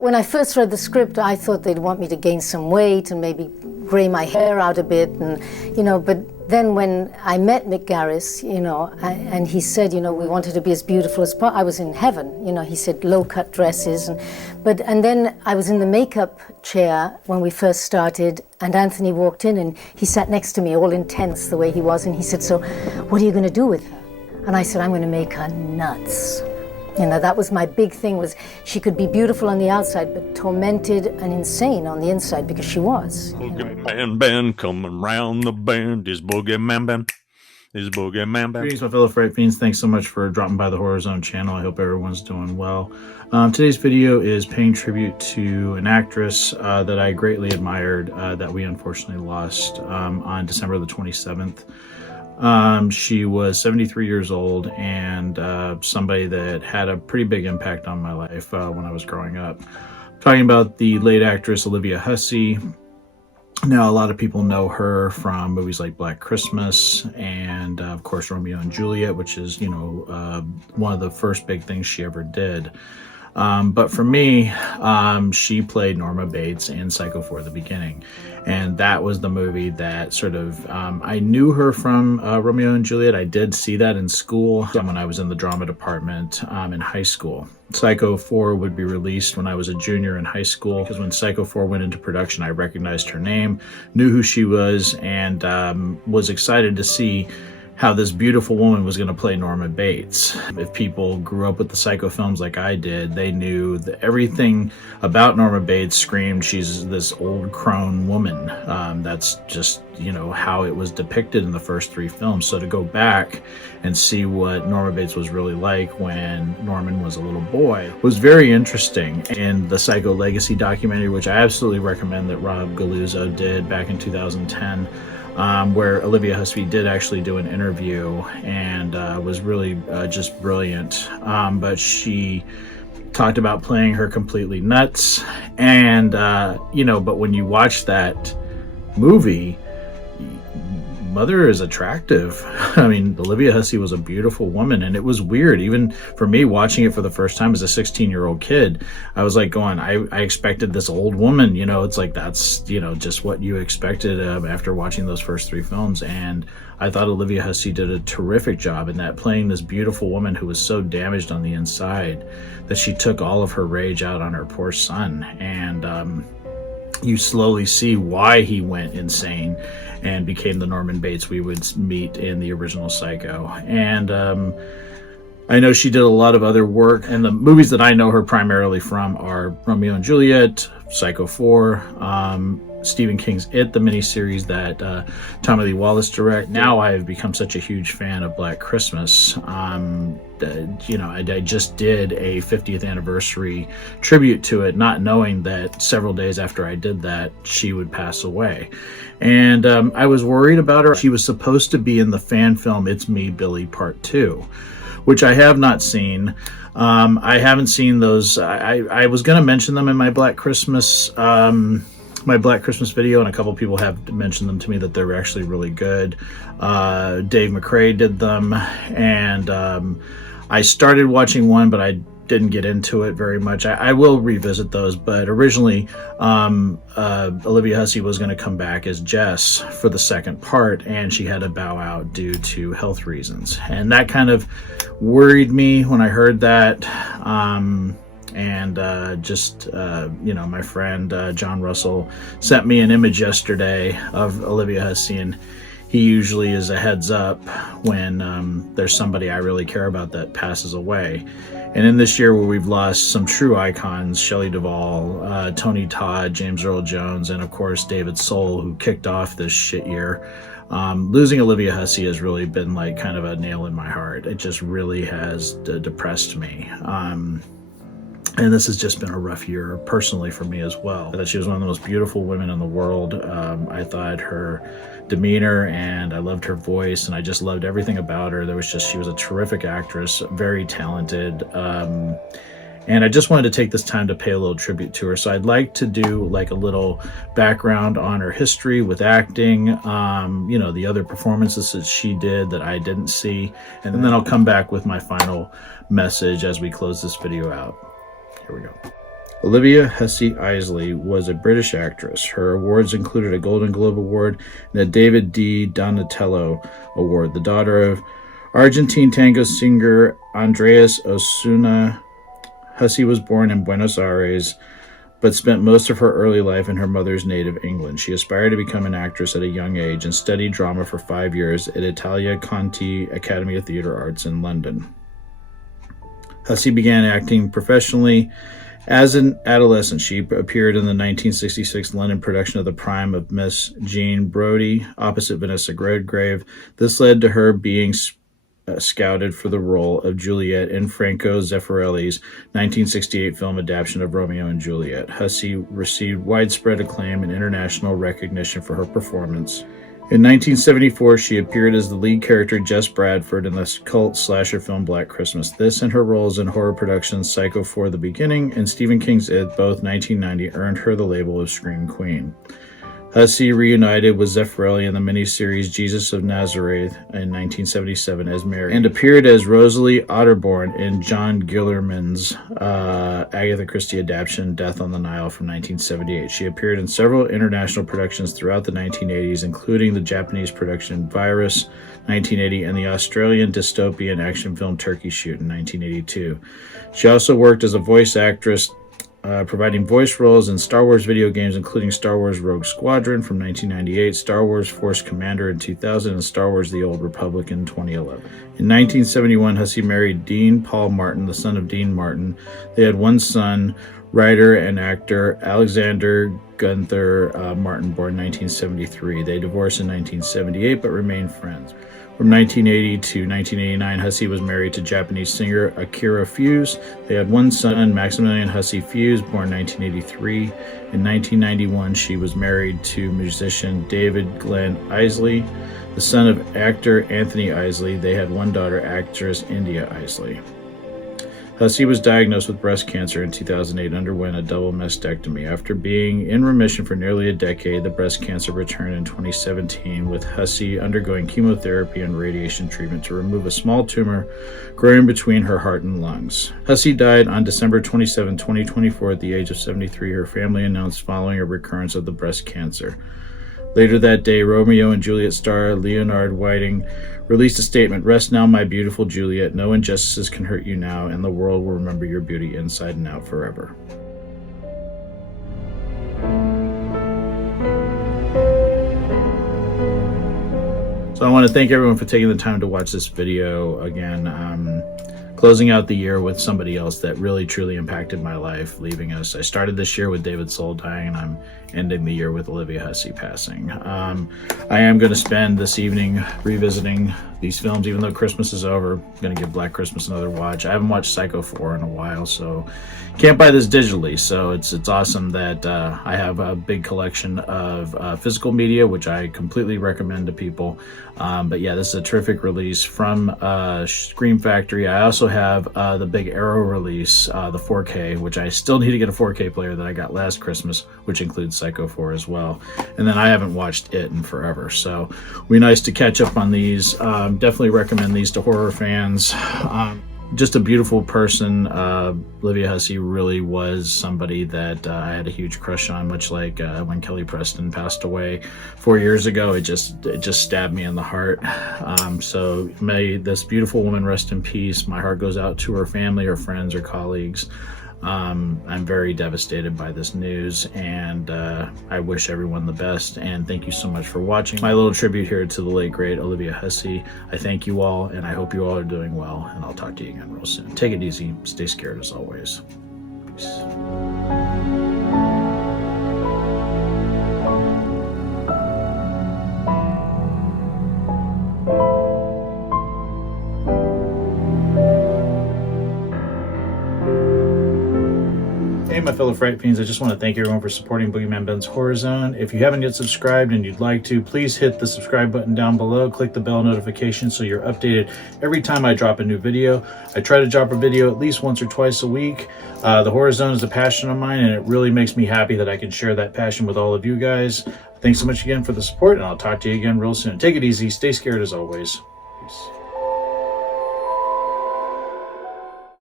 When I first read the script, I thought they'd want me to gain some weight and maybe gray my hair out a bit, and but then when I met Mick Garris, and he said, we wanted to be as beautiful as possible. I was in heaven, he said low-cut dresses, and then I was in the makeup chair when we first started, and Anthony walked in and he sat next to me, all intense the way he was, and he said, "So, what are you going to do with her?" And I said, "I'm going to make her nuts." That was my big thing, was she could be beautiful on the outside, but tormented and insane on the inside, because she was. Boogie man coming round the bend is Boogie Man. Is Boogie Man. Greetings, my fellow Fright Fiends. Thanks so much for dropping by the Horror Zone channel. I hope everyone's doing well. Today's video is paying tribute to an actress that I greatly admired that we unfortunately lost on December the 27th. She was 73 years old and somebody that had a pretty big impact on my life when I was growing up. I'm talking about the late actress Olivia Hussey. Now, a lot of people know her from movies like Black Christmas and, of course, Romeo and Juliet, which is, one of the first big things she ever did. But for me, she played Norma Bates in Psycho 4: The Beginning. And that was the movie that sort of, I knew her from Romeo and Juliet. I did see that in school when I was in the drama department in high school. Psycho 4 would be released when I was a junior in high school, because when Psycho 4 went into production, I recognized her name, knew who she was, and was excited to see how this beautiful woman was going to play Norma Bates. If people grew up with the Psycho films like I did, they knew that everything about Norma Bates screamed she's this old crone woman. That's just, how it was depicted in the first three films. So to go back and see what Norma Bates was really like when Norman was a little boy was very interesting. And the Psycho Legacy documentary, which I absolutely recommend, that Rob Galuzzo did back in 2010, where Olivia Hussey did actually do an interview and was really just brilliant. But she talked about playing her completely nuts. And, but when you watch that movie, Mother is attractive. I mean, Olivia Hussey was a beautiful woman, and it was weird. Even for me, watching it for the first time as a 16-year-old kid, I was like going, I expected this old woman, it's like, that's, just what you expected after watching those first three films. And I thought Olivia Hussey did a terrific job in that, playing this beautiful woman who was so damaged on the inside that she took all of her rage out on her poor son. And you slowly see why he went insane and became the Norman Bates we would meet in the original Psycho. And I know she did a lot of other work, and the movies that I know her primarily from are Romeo and Juliet, Psycho 4, Stephen King's It, the miniseries that Tommy Lee Wallace directed. Now I have become such a huge fan of Black Christmas. I just did a 50th anniversary tribute to it, not knowing that several days after I did that, she would pass away. And I was worried about her. She was supposed to be in the fan film It's Me, Billy Part 2, which I have not seen. I haven't seen those. I was going to mention them in my Black Christmas video, and a couple people have mentioned them to me that they're actually really good. Dave McRae did them, and I started watching one, but I didn't get into it very much. I will revisit those, but originally Olivia Hussey was going to come back as Jess for the second part, and she had to bow out due to health reasons, and that kind of worried me when I heard that. My friend John Russell sent me an image yesterday of Olivia Hussey, and he usually is a heads up when there's somebody I really care about that passes away. And in this year where we've lost some true icons, Shelley Duvall, Tony Todd, James Earl Jones, and of course David Soul, who kicked off this shit year, losing Olivia Hussey has really been like kind of a nail in my heart. It just really has depressed me. And this has just been a rough year personally for me as well. That she was one of the most beautiful women in the world. I thought her demeanor, and I loved her voice, and I just loved everything about her. She was a terrific actress, very talented. And I just wanted to take this time to pay a little tribute to her. So I'd like to do like a little background on her history with acting, the other performances that she did that I didn't see. And then I'll come back with my final message as we close this video out. Here we go. Olivia Hussey Isley was a British actress. Her awards included a Golden Globe Award and a David D. Donatello Award. The daughter of Argentine tango singer Andreas Osuna, Hussey was born in Buenos Aires, but spent most of her early life in her mother's native England. She aspired to become an actress at a young age and studied drama for 5 years at Italia Conti Academy of Theatre Arts in London. Hussey began acting professionally as an adolescent. She appeared in the 1966 London production of The Prime of Miss Jean Brodie opposite Vanessa Redgrave. This led to her being scouted for the role of Juliet in Franco Zeffirelli's 1968 film adaptation of Romeo and Juliet. Hussey received widespread acclaim and international recognition for her performance. In 1974, she appeared as the lead character Jess Bradford in the cult slasher film Black Christmas. This and her roles in horror productions Psycho 4: The Beginning and Stephen King's It, both 1990, earned her the label of Scream Queen. Hussey reunited with Zeffirelli in the miniseries Jesus of Nazareth in 1977 as Mary, and appeared as Rosalie Otterborn in John Guillermin's Agatha Christie adaptation Death on the Nile from 1978. She appeared in several international productions throughout the 1980s, including the Japanese production Virus 1980 and the Australian dystopian action film Turkey Shoot in 1982. She also worked as a voice actress, providing voice roles in Star Wars video games, including Star Wars Rogue Squadron from 1998, Star Wars Force Commander in 2000, and Star Wars The Old Republic in 2011. In 1971, Hussey married Dean Paul Martin, the son of Dean Martin. They had one son, writer and actor Alexander Gunther Martin, born 1973. They divorced in 1978 but remained friends. From 1980 to 1989, Hussey was married to Japanese singer Akira Fuse. They had one son, Maximilian Hussey Fuse, born 1983. In 1991, she was married to musician David Glenn Isley, the son of actor Anthony Isley. They had one daughter, actress India Isley. Hussey was diagnosed with breast cancer in 2008 and underwent a double mastectomy. After being in remission for nearly a decade, the breast cancer returned in 2017, with Hussey undergoing chemotherapy and radiation treatment to remove a small tumor growing between her heart and lungs. Hussey died on December 27, 2024 at the age of 73, her family announced, following a recurrence of the breast cancer. Later that day, Romeo and Juliet star Leonard Whiting released a statement, "Rest now, my beautiful Juliet. No injustices can hurt you now, and the world will remember your beauty inside and out forever." So I want to thank everyone for taking the time to watch this video. Again, closing out the year with somebody else that really truly impacted my life, leaving us. I started this year with David Soul dying, and I'm ending the year with Olivia Hussey passing. I am going to spend this evening revisiting these films, even though Christmas is over. I'm going to give Black Christmas another watch. I haven't watched Psycho 4 in a while, so can't buy this digitally. So it's awesome that I have a big collection of physical media, which I completely recommend to people. But yeah, this is a terrific release from Scream Factory. I also have the big Arrow release, the 4K, which I still need to get a 4K player that I got last Christmas, which includes Psycho 4 as well. And then I haven't watched it in forever, so it'll be nice to catch up on these. Definitely recommend these to horror fans. Just a beautiful person. Olivia Hussey really was somebody that I had a huge crush on, much like when Kelly Preston passed away 4 years ago. It just stabbed me in the heart. So may this beautiful woman rest in peace. My heart goes out to her family, her friends, her colleagues. I'm very devastated by this news, and I wish everyone the best, and thank you so much for watching my little tribute here to the late great Olivia Hussey. I thank you all, and I hope you all are doing well, and I'll talk to you again real soon. Take it easy, stay scared as always. Peace. Hey, my fellow Fright Fiends, I just want to thank everyone for supporting Boogeyman Ben's Horror Zone. If you haven't yet subscribed and you'd like to, please hit the subscribe button down below. Click the bell notification so you're updated every time I drop a new video. I try to drop a video at least once or twice a week. The Horror Zone is a passion of mine, and it really makes me happy that I can share that passion with all of you guys. Thanks so much again for the support, and I'll talk to you again real soon. Take it easy. Stay scared as always. Peace.